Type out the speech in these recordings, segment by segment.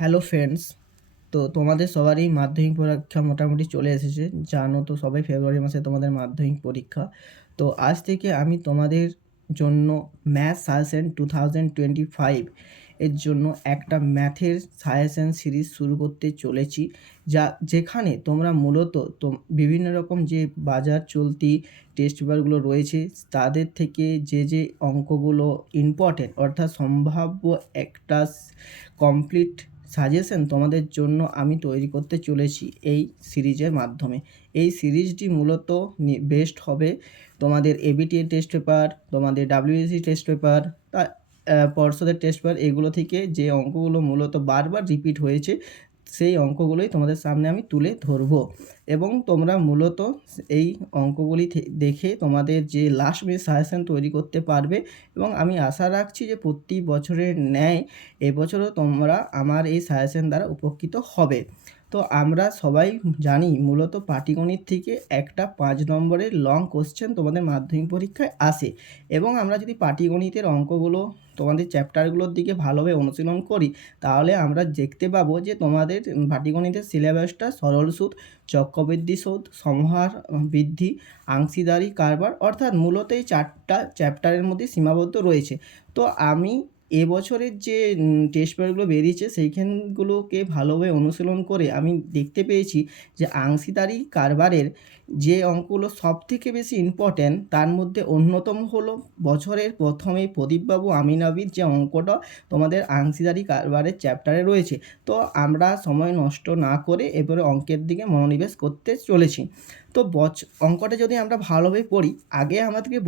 Hello friends. তো তোমাদের সবারই মাধ্যমিক পরীক্ষা মোটামুটি চলে এসেছে, জানো তো সবাই ফেব্রুয়ারি মাসে তোমাদের মাধ্যমিক পরীক্ষা। তো আজ থেকে আমি তোমাদের জন্য ম্যাথ সাজেশন 2025 এর জন্য একটা ম্যাথের সাজেশন সিরিজ শুরু করতে চলেছি, যেখানে তোমরা মূলত বিভিন্ন রকম যে বাজার চলতি টেস্ট পেপারগুলো রয়েছে তাদের থেকে যে অঙ্কগুলো ইম্পর্টেন্ট অর্থাৎ সম্ভাব্য একটা কমপ্লিট সাজেশন তোমাদের জন্য আমি তৈরি করতে চলেছি এই সিরিজের মাধ্যমে। এই সিরিজটি মূলত বেস্ট হবে তোমাদের এবিটিএ টেস্ট পেপার, তোমাদের ডাব্লিউএসসি টেস্ট পেপার, পর্ষদের টেস্ট পেপার, এগুলো থেকে যে অঙ্কগুলো মূলত বারবার রিপিট হয়েছে সেই অঙ্কগুলোই তোমাদের সামনে আমি তুলে ধরবো এবং তোমরা মূলত এই অঙ্কগুলি দেখে তোমাদের যে লাস্ট মিনিট সাজেশন তৈরি করতে পারবে এবং আমি আশা রাখছি যে প্রতি বছরের ন্যায় এবছরও তোমরা আমার এই সাজেশন দ্বারা উপকৃত হবে। তো আমরা সবাই জানি মূলত পাটিগণিত থেকে একটা 5 নম্বরের লং কোশ্চেন তোমাদের মাধ্যমিক পরীক্ষায় আসে এবং আমরা যদি পাটিগণিতের অঙ্কগুলো তোমাদের চ্যাপ্টারগুলোর দিকে ভালোভাবে অনুশীলন করি তাহলে আমরা দেখতে পাবো যে তোমাদের পাটিগণিতের সিলেবাসটা সরল সুদ, চক্রবৃদ্ধি সুদ, সমহার বৃদ্ধি, অংশীদারি কারবার অর্থাৎ মূলত এই 4টা চ্যাপ্টারের মধ্যে সীমাবদ্ধ রয়েছে। তো আমি এবছরের যে টেস্ট পেপারগুলো বেরিয়েছে সেইখানগুলোকে ভালোভাবে অনুশীলন করে আমি দেখতে পেয়েছি যে অংশীদারি কারবারের যে অঙ্কগুলো সবথেকে বেশি ইম্পর্ট্যান্ট তার মধ্যে অন্যতম হলো বছরের প্রথমেই প্রদীপবাবু আমিনাবির যে অঙ্কটা তোমাদের অংশীদারি কারবারের চ্যাপ্টারে রয়েছে। তো আমরা সময় নষ্ট না করে এবারে অঙ্কের দিকে মনোনিবেশ করতে চলেছি। তো অঙ্কটা যদি আমরা ভালোভাবে পড়ি, আগে আমাদেরকে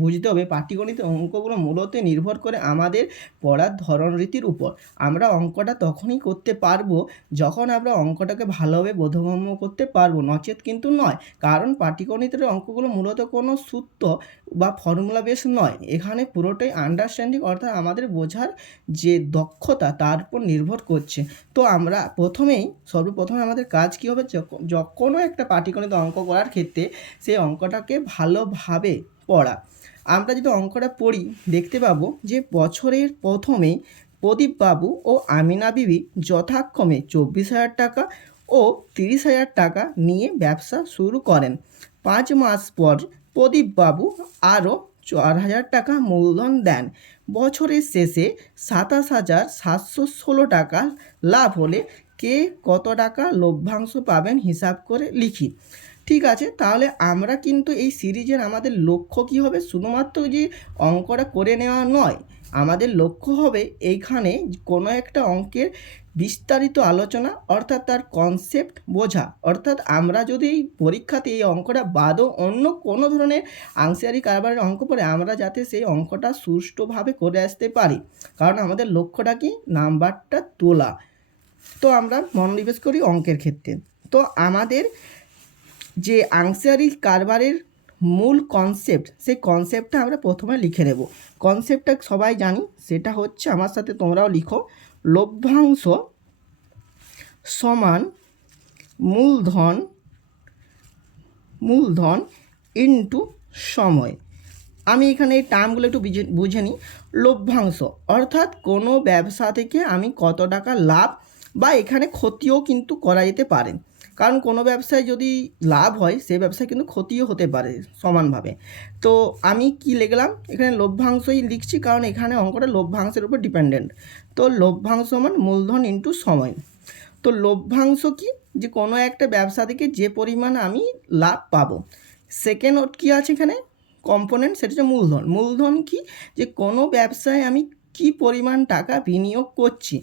বুঝতে হবে পাটিগণিতের অঙ্কগুলো মূলত নির্ভর করে আমাদের পড়ার ধরন রীতির উপর। আমরা অঙ্কটা তখনই করতে পারবো যখন আমরা অঙ্কটাকে ভালোভাবে বোধগম্য করতে পারবো, নচেত কিন্তু নয়। কারণ পাটিগণিতের অঙ্কগুলো মূলত কোনো সূত্র বা ফর্মুলা বেস নয়, এখানে পুরোটাই আন্ডারস্ট্যান্ডিং অর্থাৎ আমাদের বোঝার যে দক্ষতা তার উপর নির্ভর করছে। তো আমরা সর্বপ্রথমে আমাদের কাজ কী হবে, কোনো একটা পাটিগণিত অঙ্ক করার ক্ষেত্রে সেই অঙ্কটাকে ভালোভাবে পড়া। আমরা যদি অঙ্কটা পড়ি দেখতে পাবো যে বছরের প্রথমেই প্রদীপবাবু ও আমিনা বিবি যথাক্রমে 24,000 টাকা ও 30,000 টাকা নিয়ে ব্যবসা শুরু করেন। 5 মাস পর প্রদীপবাবু আরও 4,000 টাকা মূলধন দেন। বছরের শেষে 27,716 টাকা লাভ হলে কে কত টাকা লভ্যাংশ পাবেন হিসাব করে লিখি। ঠিক আছে, তাহলে আমরা কিন্তু এই সিরিজের আমাদের লক্ষ্য কী হবে, শুধুমাত্র যে অঙ্কটা করে নেওয়া নয়, আমাদের লক্ষ্য হবে এইখানে কোনো একটা অঙ্কের বিস্তারিত আলোচনা অর্থাৎ তার কনসেপ্ট বোঝা। অর্থাৎ আমরা যদি এই পরীক্ষাতে এই অঙ্কটা বাদও অন্য কোনো ধরনের আংশিয়ারি কারবারের অঙ্ক পড়ে আমরা যাতে সেই অঙ্কটা সুষ্ঠুভাবে করে আসতে পারি, কারণ আমাদের লক্ষ্যটা কি নাম্বারটা তোলা। তো আমরা মনোনিবেশ করি অঙ্কের ক্ষেত্রে। তো আমাদের যে আংশিয়ারি কারবারের মূল কনসেপ্ট, সেই কনসেপ্টটা আমরা প্রথমে লিখে নেব। কনসেপ্টটা সবাই জানি, সেটা হচ্ছে, আমার সাথে তোমরাও লিখো, লভ্যাংশ সমান মূলধন ইন্টু সময়। আমি এখানে এই টার্মগুলো একটু বুঝে নিই। লভ্যাংশ অর্থাৎ কোনো ব্যবসা থেকে আমি কত টাকা লাভ বা এখানে ক্ষতিও কিন্তু করা যেতে পারে, কারণ কোনো ব্যবসায় যদি লাভ হয় সেই ব্যবসায় কিন্তু ক্ষতিও হতে পারে সমানভাবে। তো আমি কি লিখলাম, এখানে লভ্যাংশই লিখছি কারণ এখানে অঙ্কটা লভ্যাংশের উপর ডিপেন্ডেন্ট। তো লভ্যাংশ মানে মূলধন ইন্টু সময়। তো লভ্যাংশ কি, যে কোনো একটা ব্যবসা থেকে যে পরিমাণ আমি লাভ পাবো। সেকেন্ড কী আছে এখানে কম্পোনেন্ট, সেটা হচ্ছে মূলধন। মূলধন কি, যে কোনো ব্যবসায় আমি কি পরিমাণ টাকা বিনিয়োগ করছি।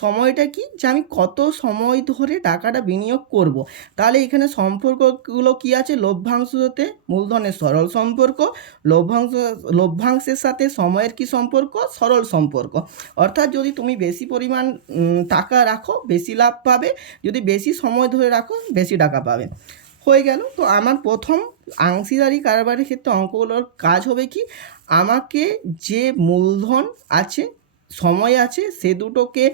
সময়টা কি, যে আমি কত সময় ধরে টাকাটা বিনিয়োগ করব। তাহলে এখানে সম্পর্কগুলো কি আছে, লভ্যাংশের সাথে মূলধনের সরল সম্পর্ক, লভ্যাংশের সাথে সময়ের কি সম্পর্ক, সরল সম্পর্ক। অর্থাৎ যদি তুমি বেশি পরিমাণ টাকা রাখো বেশি লাভ পাবে, যদি বেশি সময় ধরে রাখো বেশি টাকা পাবে। হয়ে গেল। তো আমার প্রথম অংশীদারি কারবারের ক্ষেত্রে অঙ্কগুলোর কাজ হবে কি, আমাকে যে মূলধন আছে সময় আছে সে দুটোকে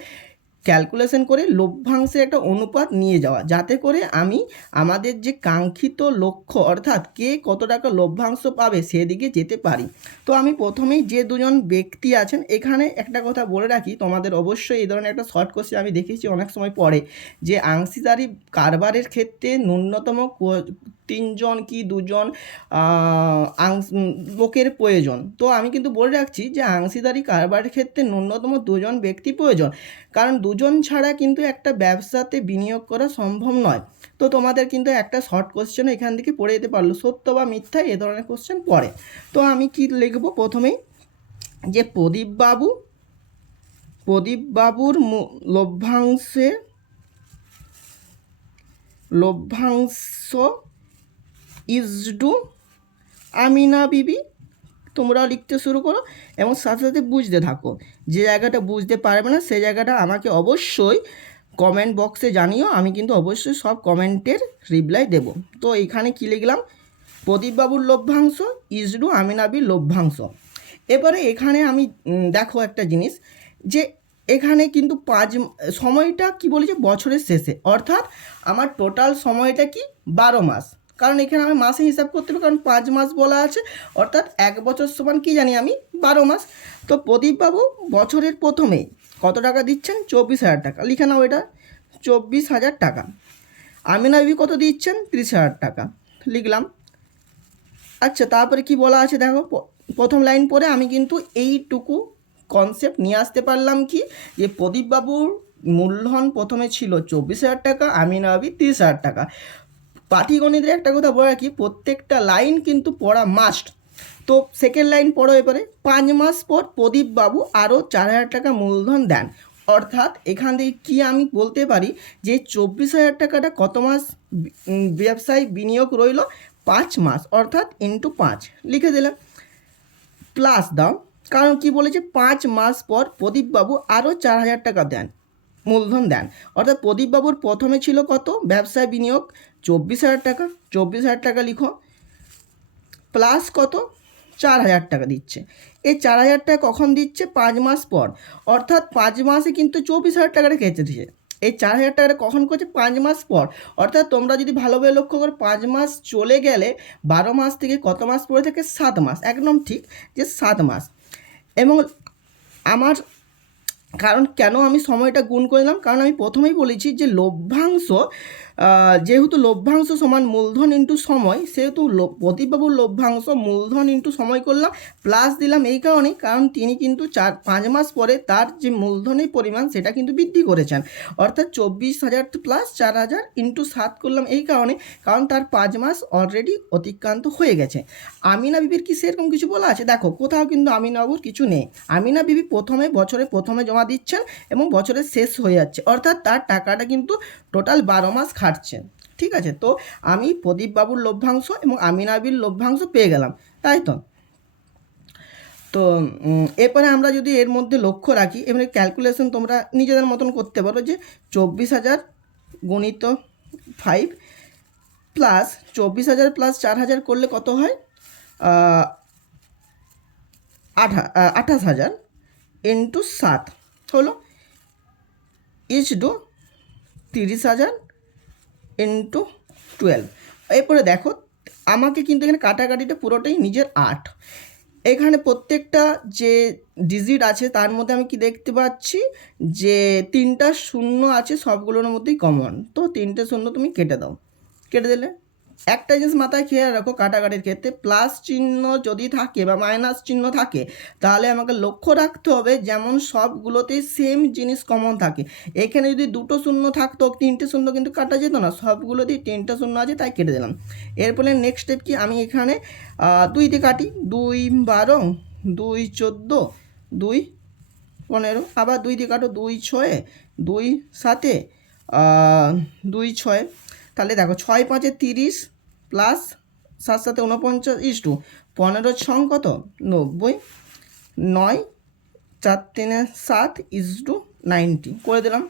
ক্যালকুলেশন করে লভ্যাংশের একটা অনুপাত নিয়ে যাওয়া, যাতে করে আমি আমাদের যে কাঙ্ক্ষিত লক্ষ্য অর্থাৎ কে কত টাকা লভ্যাংশ পাবে সেদিকে যেতে পারি। তো আমি প্রথমেই যে দুজন ব্যক্তি আছেন, এখানে একটা কথা বলে রাখি, তোমাদের অবশ্যই এই ধরনের একটা শর্ট কোশ্চেন আমি দেখেছি অনেক সময় পড়ে, যে অংশীদারি কারবারের ক্ষেত্রে ন্যূনতম 3 জন কি 2 জন লোকের প্রয়োজন। তো আমি কিন্তু বলে রাখছি যে অংশীদারি কারবারের ক্ষেত্রে ন্যূনতম 2 জন ব্যক্তি প্রয়োজন, কারণ 2 জন ছাড়া কিন্তু একটা ব্যবসাতে বিনিয়োগ করা সম্ভব নয়। তো তোমাদের কিন্তু একটা শর্ট কোশ্চেন এখান থেকে পড়ে যেতে পারলো, সত্য বা মিথ্যা এ ধরনের কোশ্চেন পড়ে। তো আমি কি লিখব প্রথমেই, যে প্রদীপবাবুর লভ্যাংশ ইজ টু আমিনা বিবি। তোমরাও লিখতে শুরু করো এবং সাথে সাথে বুঝতে থাকো। যে জায়গাটা বুঝতে পারবে না সেই জায়গাটা আমাকে অবশ্যই কমেন্ট বক্সে জানিও, আমি কিন্তু অবশ্যই সব কমেন্টের রিপ্লাই দেব। তো এখানে কি লিখলাম, প্রদীপবাবুর লভ্যাংশ ইজ টু আমিনাবির লভ্যাংশ। এবারে এখানে আমি দেখো একটা জিনিস, যে এখানে কিন্তু সময়টা কি বলেছে, বছরের শেষে, অর্থাৎ আমার টোটাল সময়টা কি 12 মাস, কারণ এখানে আমি মাসে হিসাব করতে হবে, কারণ 5 মাস বলা আছে, অর্থাৎ 1 বছর সমান কি জানি আমি 12 মাস। তো প্রদীপবাবু বছরের প্রথমেই কত টাকা দিচ্ছেন, 24,000 টাকা, লিখে নাও এটা 24,000 টাকা। আমিনা বিবি কত দিচ্ছেন, 30,000 টাকা, লিখলাম। আচ্ছা, তারপরে কি বলা আছে দেখো, প্রথম লাইন পরে আমি কিন্তু এইটুকু কনসেপ্ট নিয়ে আসতে পারলাম, কি যে প্রদীপবাবুর মূলধন প্রথমে ছিল 24,000 টাকা, আমিনা বিবি 30,000 টাকা। পাটিগণিতের একটা কথা বলে রাখি, প্রত্যেকটা লাইন কিন্তু পড়া মাস্ট। তো সেকেন্ড লাইন পড়ো এবারে, 5 মাস পর প্রদীপবাবু আরও 4,000 টাকা মূলধন দেন। অর্থাৎ এখান থেকে কি আমি বলতে পারি, যে 24,000 টাকাটা কত মাস ব্যবসায় বিনিয়োগ রইল, 5 মাস, অর্থাৎ ইন্টু 5 লিখে দিলাম। প্লাস দাও, কারণ কি বলেছে, 5 মাস পর প্রদীপবাবু আরও 4,000 টাকা দেন, মূলধন দেন। অর্থাৎ প্রদীপবাবুর প্রথমে ছিল কত ব্যবসায় বিনিয়োগ, 24,000 টাকা, 24,000 টাকা লিখো, প্লাস কত, 4,000 টাকা দিচ্ছে। এই 4,000 টাকা কখন দিচ্ছে, 5 মাস পর, অর্থাৎ 5 মাসে কিন্তু 24,000 টাকাটা কেটে দিচ্ছে। এই 4,000 টাকাটা কখন করছে, 5 মাস পর। অর্থাৎ তোমরা যদি ভালোভাবে লক্ষ্য করো, 5 মাস চলে গেলে 12 মাস থেকে কত মাস পড়ে থাকে, 7 মাস, একদম ঠিক যে 7 মাস। এবং আমার কারণ কেন আমি সময়টা গুণ করলাম, কারণ আমি প্রথমেই বলেছি যে লভ্যাংশ, যেহেতু লভ্যাংশ সমান মূলধন ইন্টু সময়, সেহেতু প্রদীপবাবুর লভ্যাংশ মূলধন ইন্টু সময় করলাম, প্লাস দিলাম এই কারণেই, কারণ তিনি কিন্তু 5 মাস পরে তার যে মূলধনের পরিমাণ সেটা কিন্তু বৃদ্ধি করেছেন, অর্থাৎ 24,000 প্লাস 4,000 ইন্টু 7 করলাম এই কারণে, কারণ তার 5 মাস অলরেডি অতিক্রান্ত হয়ে গেছে। আমিনা বিবির কি সেরকম কিছু বলা আছে, দেখো কোথাও কিন্তু আমিনা বাবুর কিছু নেই। আমিনা বিবি বছরের প্রথমে জমা দিচ্ছেন এবং বছরের শেষ হয়ে যাচ্ছে, অর্থাৎ তার টাকাটা কিন্তু টোটাল 12 মাস খাটছেন। ঠিক আছে, তো আমি প্রদীপবাবুর লভ্যাংশ এবং আমিনা বিবির লভ্যাংশ পেয়ে গেলাম, তাই তো। তো এরপরে আমরা যদি এর মধ্যে লক্ষ্য রাখি, এবারে ক্যালকুলেশন তোমরা নিজেদের মতন করতে পারো, যে 24,000 গুণিত 5 প্লাস 24,000 প্লাস 4,000 করলে কত হয়, 28,000 ইন্টু 7 হলো ইজ টু 30,000 ইন্টু 12। এরপরে দেখো আমাকে কিন্তু এখানে কাটাকাটিটা পুরোটাই নিজের 8। এখানে প্রত্যেকটা যে ডিজিট আছে তার মধ্যে আমি কি দেখতে পাচ্ছি, যে 3টা শূন্য আছে, সবগুলোর মধ্যেই কমন। তো 3টে শূন্য তুমি কেটে দাও, কেটে দিলে একটা জিনিস মাথায় খেয়াল রাখো, কাটাকাটির ক্ষেত্রে প্লাস চিহ্ন যদি থাকে বা মাইনাস চিহ্ন থাকে, তাহলে আমাকে লক্ষ্য রাখতে হবে যেমন সবগুলোতেই সেম জিনিস কমন থাকে। এখানে যদি 2টো শূন্য থাকতো, 3টে শূন্য কিন্তু কাটা যেত না, সবগুলোতেই 3টা শূন্য আছে, তাই কেটে দিলাম। এরপরে নেক্সট স্টেপ কি, আমি এখানে 2 দিয়ে কাটি, 2 12, 2 14, 2 15, আবার 2 দিয়ে কাটো, 2 6, 2 7, 2 6। তাহলে দেখো 6 5 30 প্লাস 7 7 49 ইজ টু 15 6 কত, 90, 9 4 3 7 ইজ টু 90 করে দিলাম।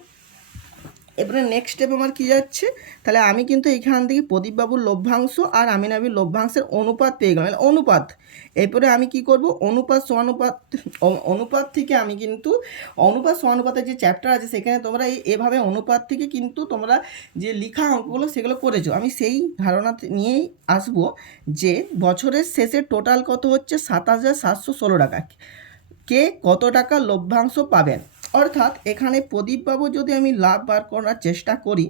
এবারে নেক্সট স্টেপ আমার কী যাচ্ছে, তাহলে আমি কিন্তু এখান থেকে প্রদীপবাবুর লভ্যাংশ আর আমিনাবির লভ্যাংশের অনুপাত পেয়ে গেলাম, অনুপাত। এরপরে আমি কি করব, অনুপাত সমানুপাত, অনুপাত থেকে আমি কিন্তু অনুপাত সমানুপাতের যে চ্যাপ্টার আছে সেখানে তোমরা এভাবে অনুপাত থেকে কিন্তু তোমরা যে লেখা অঙ্কগুলো সেগুলো করেছো। আমি সেই ধারণা নিয়েই আসবো যে বছরের শেষে টোটাল কত হচ্ছে 2716 টাকা, কে কত টাকা লভ্যাংশ পাবেন। অর্থাৎ এখানে প্রদীপবাবু যদি আমি লাভ বার করার চেষ্টা করি,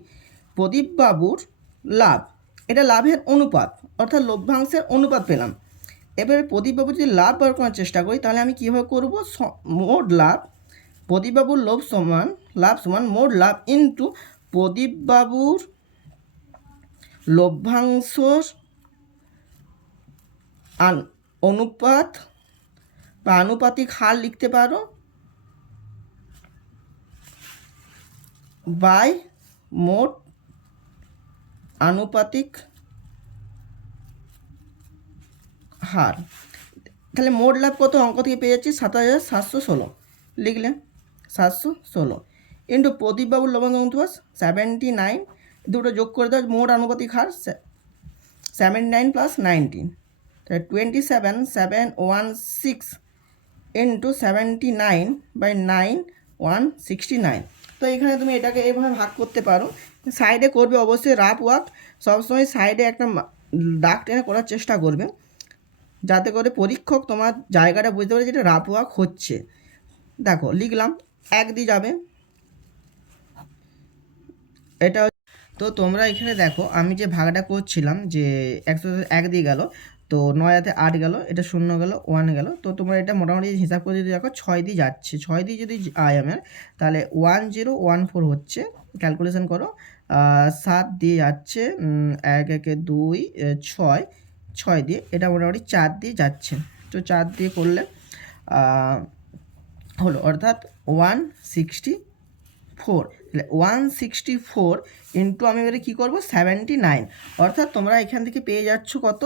প্রদীপবাবুর লাভ, এটা লাভের অনুপাত অর্থাৎ লভ্যাংশের অনুপাত পেলাম। এবারে প্রদীপবাবু যদি লাভ বার করার চেষ্টা করি তাহলে আমি কীভাবে করব, মোট লাভ, প্রদীপবাবুর লাভ সমান মোট লাভ ইন্টু প্রদীপবাবুর লভ্যাংশর অনুপাত বা আনুপাতিক হার লিখতে পারো বাই মোট আনুপাতিক হার। তাহলে মোট লাভ কত অঙ্ক থেকে পেয়ে যাচ্ছি 2716, লিখলে 716 ইন্টু প্রদীপবাবুর লভ্যাংশ অনুপাত 79, দুটো যোগ করে দেওয়া মোট আনুপাতিক হার 79 প্লাস 19, তাহলে 27716 ইন্টু 79/9 169। তো এখানে তুমি এটাকে এইভাবে ভাগ করতে পারো। সাইডে করবে অবশ্যই রাফ ওয়ার্ক, সবসময় সাইডে একটা দাগ টেনে করার চেষ্টা করবে যাতে করে পরীক্ষক তোমার জায়গাটা বুঝতে পারে যেটা রাফ ওয়ার্ক হচ্ছে। দেখো লিখলাম, এক দিয়ে যাবে, এটা। তো তোমরা এখানে দেখো আমি যে ভাগটা করছিলাম যে 101 দিয়ে গেল, তো 9 হাতে 8 গেল, এটা 0 গেল, 1 গেল। তো তোমরা এটা মোটামুটি হিসাব করে যদি দেখো 6 দিয়ে যাচ্ছে, 6 দিয়ে যদি আমার তাহলে 1014 হচ্ছে, ক্যালকুলেশন করো। 7 দিয়ে যাচ্ছে, 1 1 2 6, 6 দিয়ে এটা মোটামুটি 4 দিয়ে যাচ্ছে। তো 4 দিয়ে করলে হলো অর্থাৎ 164। তাহলে 164 ইন্টু আমি এবারে কী করবো 79, অর্থাৎ তোমরা এখান থেকে পেয়ে যাচ্ছ কত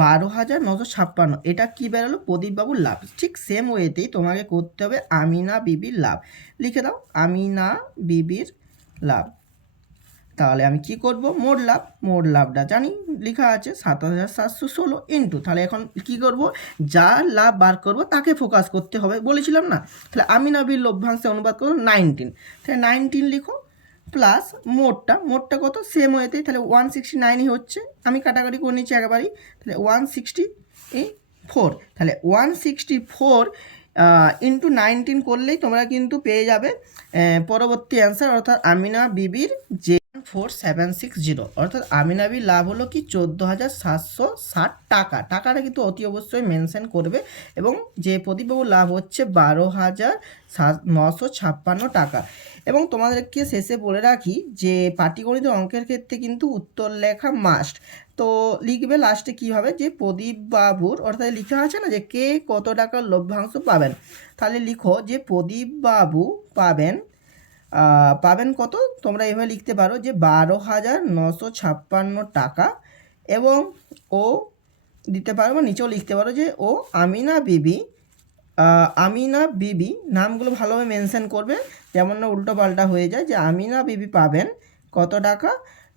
12,956। এটা কী বেরোলো, প্রদীপবাবুর লাভ। ঠিক সেম ওয়েতেই তোমাকে করতে হবে আমিনা বিবির লাভ, লিখে দাও আমিনা বিবির লাভ। তাহলে আমি কি করব, মোট লাভ, মোট লাভটা জানি লেখা আছে 2716 ইন্টু, তাহলে এখন কি করব, যার লাভ বার করব তাকে ফোকাস করতে হবে বলেছিলাম না। তাহলে আমিনাবির লভ্যাংশে অনুবাদ করো 19, তাহলে 19 লিখো প্লাস মোটটা কত সেম ওয়েতেই, তাহলে 169ই হচ্ছে, আমি কাটাকাটি করে নিচ্ছি একেবারেই। তাহলে 164, তাহলে 164 ইন্টু 19 করলেই তোমরা কিন্তু পেয়ে যাবে পরবর্তী অ্যান্সার, অর্থাৎ আমিনা বিবির যে 4760, অর্থাৎ আমিনাবির লাভ হলো কি 14,760 টাকা। টাকাটা কিন্তু অতি অবশ্যই মেনশন করবে। এবং যে প্রদীপবাবুর লাভ হচ্ছে 12,956 টাকা। এবং তোমাদেরকে শেষে বলে রাখি যে পাটিগণিত অঙ্কের ক্ষেত্রে কিন্তু উত্তর লেখা মাস্ট। তো লিখবে লাস্টে কী হবে, যে প্রদীপবাবুর, অর্থাৎ লেখা আছে না যে কে কত টাকার লভ্যাংশ পাবেন, তাহলে লিখো যে প্রদীপবাবু পাবেন কত, তোমরা এভাবে লিখতে পারো যে 12,956 টাকা। এবং ও দিতে পারো বা নিচেও লিখতে পারো যে ও আমিনা বিবি নামগুলো ভালোভাবে মেনশন করবে, যেমন না উল্টো পাল্টা হয়ে যায়। যে আমিনা বিবি পাবেন কত টাকা,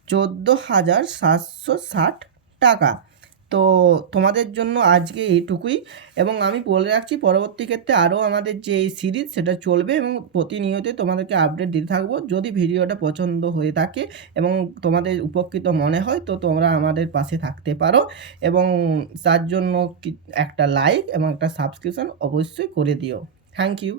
14,760 টাকা। তো তোমাদের জন্য আজকে এইটুকুই। এবং আমি বলে রাখছি পরবর্তী ক্ষেত্রে আরও আমাদের যে এই সিরিজ সেটা চলবে এবং প্রতিনিয়তই তোমাদেরকে আপডেট দিতে থাকবো। যদি ভিডিওটা পছন্দ হয়ে থাকে এবং তোমাদের উপকৃত মনে হয় তো তোমরা আমাদের পাশে থাকতে পারো, এবং তার জন্য একটা লাইক এবং একটা সাবস্ক্রিপশন অবশ্যই করে দিও। Thank you.